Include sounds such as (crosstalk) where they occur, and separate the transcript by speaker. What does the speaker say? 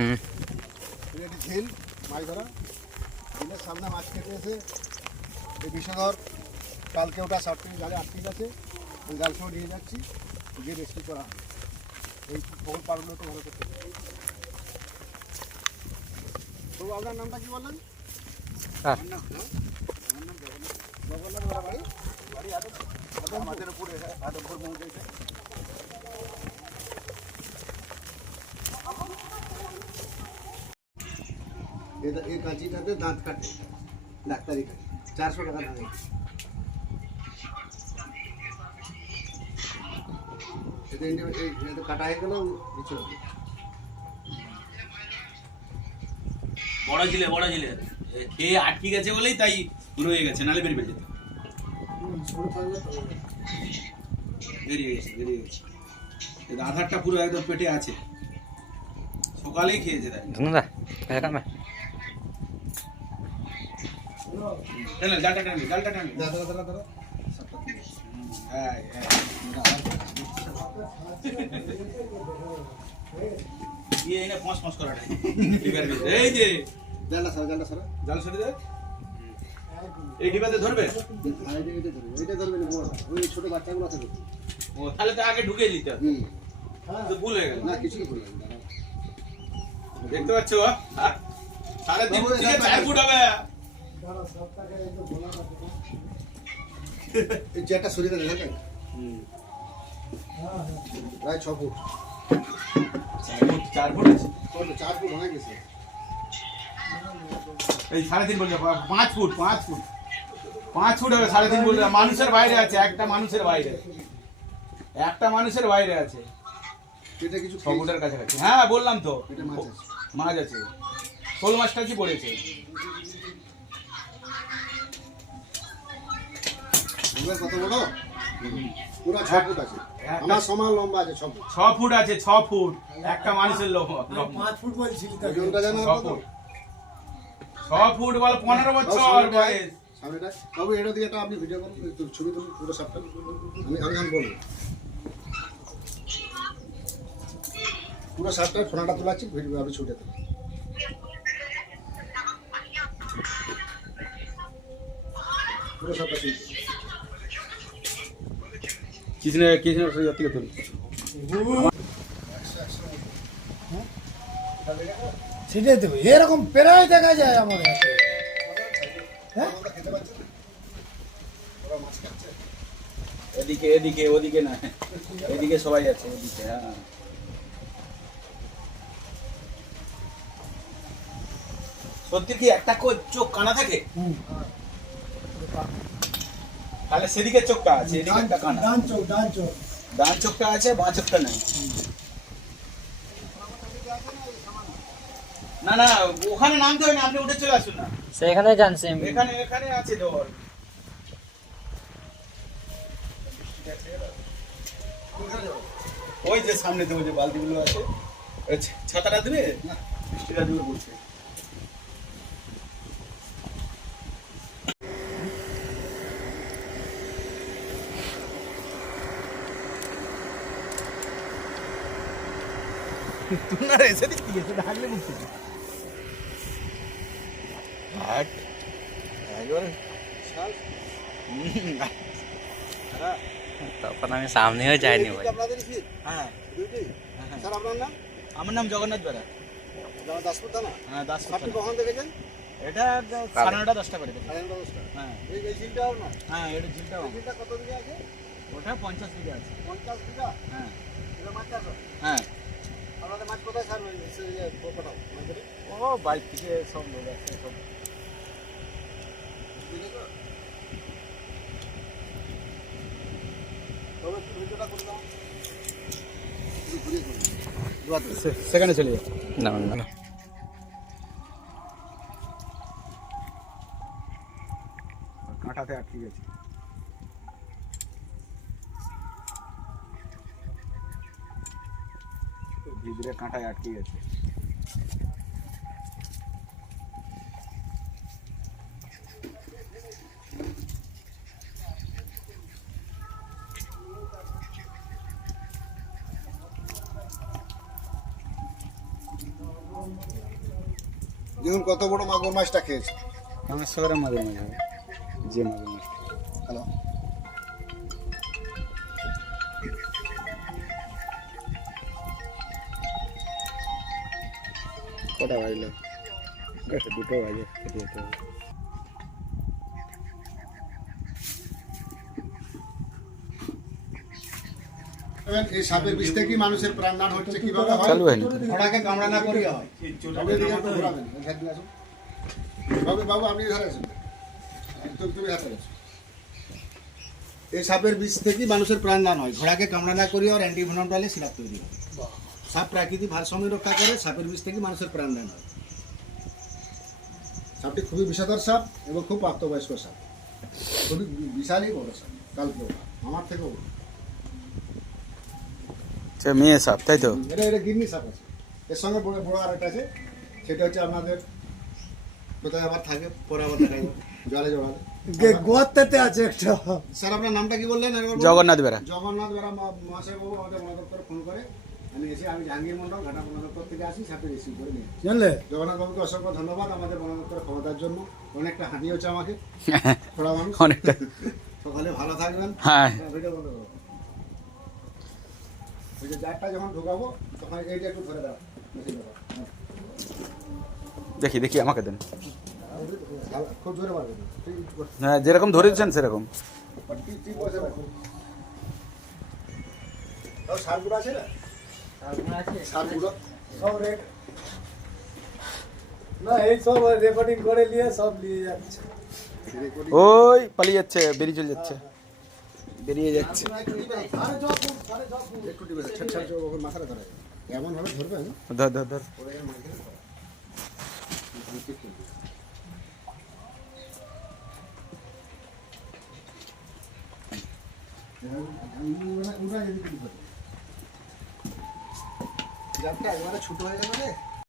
Speaker 1: হুম।
Speaker 2: একটি ঝিল মাছ ধরা ঝিলের সামনে মাছ খেতে এসে এই বিষধর কালকে ওটা সাতটি জালে আটকে গেছে ওই জাল সহ নিয়ে যাচ্ছি গিয়ে রেস্কিউ করা হবে। এই পুকুর পারগুলো তো ভালো করতে তো আপনার নামটা কি বললেন?
Speaker 1: হ্যাঁ।
Speaker 2: হ্যাঁ? জগন্নাথ। বড় বাড়ি। বাড়ি আদম আমাদের উপরে আদমপুর মৌজাইতে এটা এই কাঁচিটাতে দাঁত কাটে। ডাক্তারি কাটে চারশো টাকা দাম। কাটা হয়ে গেলেও কিছু হবে।
Speaker 3: বড় ঝিলে বড় ঝিলে। এ, খেয়ে আটকে গেছে বলেই তাই রয়ে গেছে নালে বেরিয়ে যেত। বেরিয়ে গেছে বেরিয়ে গেছে। আধারটা পুরো একদম পেটে আছে। সকালেই খেয়েছে তাই। এই
Speaker 2: সারা, সারা।
Speaker 3: সরে ডিবাতে ধরবে?
Speaker 2: এটা- ধরবে, না, ওই ছোট বাচ্চাগুলো আছে
Speaker 3: ও তাহলে তো আগে ঢুকিয়ে দিতে। তো ভুল হয়ে গেল।
Speaker 2: না, কিছুই না, দাঁড়াও।
Speaker 3: দেখতে পাচ্ছ? সাড়ে তিন চার ফুট হবে।
Speaker 2: এই চেয়ারটা সরিয়ে দেন, দেখেন? প্রায় ছ ফুট।
Speaker 3: চার ফুট আছে?
Speaker 2: চার ফুট হয়ে গেছে।
Speaker 3: এই সাড়ে তিন পাঁচ ফুট পাঁচ ফুট। পাঁচ ফুট হবে সাড়ে তিন বলছে মানুষের বাইরে আছে একটা মানুষের বাইরে। একটা মানুষের বাইরে আছে।
Speaker 2: এটা কিছু
Speaker 3: ছ ফুটের কাছাকাছি। হ্যাঁ বললাম তো।
Speaker 2: এটা মাছ আছে।
Speaker 3: মাছ আছে। শোল মাছটা কি পড়েছে?
Speaker 2: এবার কত বড়? পুরো ছ ফুট আছে। আমার সমান লম্বা আছে ছ ফুট।
Speaker 3: ছ ফুট আছে ছ ফুট একটা মানুষের লম্বা।
Speaker 2: ওজনটা জানো
Speaker 3: ছ
Speaker 2: কত?
Speaker 3: ছ ফুট বল পনেরো বছর
Speaker 2: সামনেটা-
Speaker 3: বয়স
Speaker 2: সামনেটা। বাবু, এটা দিয়ে একটা আপনি ভিডিও করুন, ছবি তুলুন, পুরো সাপটা। আমি আমি এখন বলব। পুরো সাপটা ফোনাটা তোলাচ্ছি ভিডিও আপনি ছবিটা তুলুন। পুরো সাপটা।
Speaker 3: কৃষ্ণ কৃষ্ণ থেকে তুলি
Speaker 4: সেটাই তো এরকম প্রায় দেখা যায় আমাদের হাতে। হ্যাঁ।
Speaker 3: এদিকে এদিকে ওদিকে না। এদিকে সবাই আছে এদিকে হ্যাঁ। সত্যি কি একটা কো- চোখ কানা থাকে?
Speaker 4: হুম।
Speaker 3: তাহলে সেদিকে চোখটা আছে এদিকে একটা কানা
Speaker 4: ডান চোখ ডান চোখ।
Speaker 3: ডান চোখটা আছে বাঁ চোখটা নেই। না না ওখানে নামতে হবে না আপনি উঠে চলে আসুন না।
Speaker 1: সেখানে যান সেম।
Speaker 3: এখানে এখানে আছে জল ওই যে সামনে দেবো যে বালতিগুলো আছে ওই ছাতাটা দেবে না। বৃষ্টিটা দেবে বলছে না এসে দিচ্ছি এসে ঢাকলে মুক্তি হাট একবারে
Speaker 1: তখন আমি সামনেও যাইনি
Speaker 3: হ্যাঁ
Speaker 2: স্যার, আপনার নাম?
Speaker 3: আমার নাম জগন্নাথ বেড়া
Speaker 2: দাসপুর থানা?
Speaker 3: হ্যাঁ দাস
Speaker 2: আপনি কখন দেখেছেন?
Speaker 3: এটা সাড়ে দশটা করে
Speaker 2: সাড়ে নটা দশটা।
Speaker 3: হ্যাঁ
Speaker 2: এই- এই ঝিলটা আপনার?
Speaker 3: হ্যাঁ এটা ঝিলটা
Speaker 2: ঝিলটা কত বিঘা আছে?
Speaker 3: ওটা পঞ্চাশ বিঘা আছে
Speaker 2: পঞ্চাশ বিঘা?
Speaker 3: হ্যাঁ
Speaker 2: হয়? আপনাদের মাছ কোথায়? এসে ইয়ে পাঠাও?
Speaker 3: ও বাইক থেকে সব লোক আছে সব। সেখানে চলে যাও।
Speaker 1: না না
Speaker 3: কাঁটাতে আটকে গেছে। ভিতরে কাঁটায় আটকে গেছে।
Speaker 2: দেখুন কত বড় মাগুর মাছটা খেয়েছে।
Speaker 3: পাঁচশো গ্রাম মাঝে মাঝে হবে যে মাঝে কটা বাজলো? দুটো বাজে খেতে যেতে হবে
Speaker 2: এই সাপের বিষ থেকে মানুষের প্রাণদান হচ্ছে কীভাবে হয়? ঘোড়াকে কামড়া না করিয়ে হয়। বাবু বাবু আপনি এধারে আসুন। তুমি হাতে এই সাপের বিষ থেকেই মানুষের প্রাণদান হয়? ঘোড়াকে কামড়া না করিয়ে আর অ্যান্টিভেনম ডালে সিরাপ তৈরি হয়। সাপ প্রাকৃতিক ভারসাম্য রক্ষা করে সাপের বিষ থেকে মানুষের প্রাণদান হয় সাপটি খুবই বিষাদর সাপ এবং খুব প্রাপ্তবয়স্ক সাপ। খুবই বিশালই বড় সাপ কালকে আমার থেকেও বড়।
Speaker 3: সে মেয়ে সাপ তাই তো?
Speaker 2: এটা এটা গিন্নি সাপ আছে। এর সঙ্গে বড় বড় আরেকটা আছে সেটা হচ্ছে আপনাদের কোথায় আবার থাকে পরে আবার দেখা জলে জড়ালে।
Speaker 4: গোয়াতে আছে একটা।
Speaker 2: স্যার আপনার নামটা কি বললেন?
Speaker 3: জগন্নাথ বেরা
Speaker 2: জগন্নাথ বেরা মহা- মহাশয় বাবু আমাদের দপ্তরে ফোন করে।
Speaker 4: জানলে?
Speaker 2: অসংখ্য ধন্যবাদ আমাদের বন ক্ষমতার জন্য। অনেকটা আমাকে (laughs) থোড়া মানুষ।
Speaker 3: অনেকটা। (laughs)
Speaker 2: সকালে ভালো থাকবেন।
Speaker 3: হ্যাঁ।
Speaker 2: হ্যাঁ, ওই যে জারটা যখন ঢোকাবো তখন এইটা একটু ধরে দাও।
Speaker 3: দেখি দেখি আমাকে দেন।
Speaker 2: খুব জোরে
Speaker 3: হ্যাঁ যেরকম ধরেছেন সেরকম।
Speaker 2: সারগুলো আছে না?
Speaker 4: সব রেক না এই সব রেকর্ডিং করে নিয়ে সব নিয়ে যাচ্ছে।
Speaker 3: ওই পালিয়ে যাচ্ছে বেরিয়ে চলে যাচ্ছে। বেরিয়ে যাচ্ছে।
Speaker 2: এমন ভাবে ধরবেন
Speaker 3: ধর। ধর ধর।
Speaker 2: উড়া- উড়া এদিকে একবারে ছোট হয়ে গেল রে।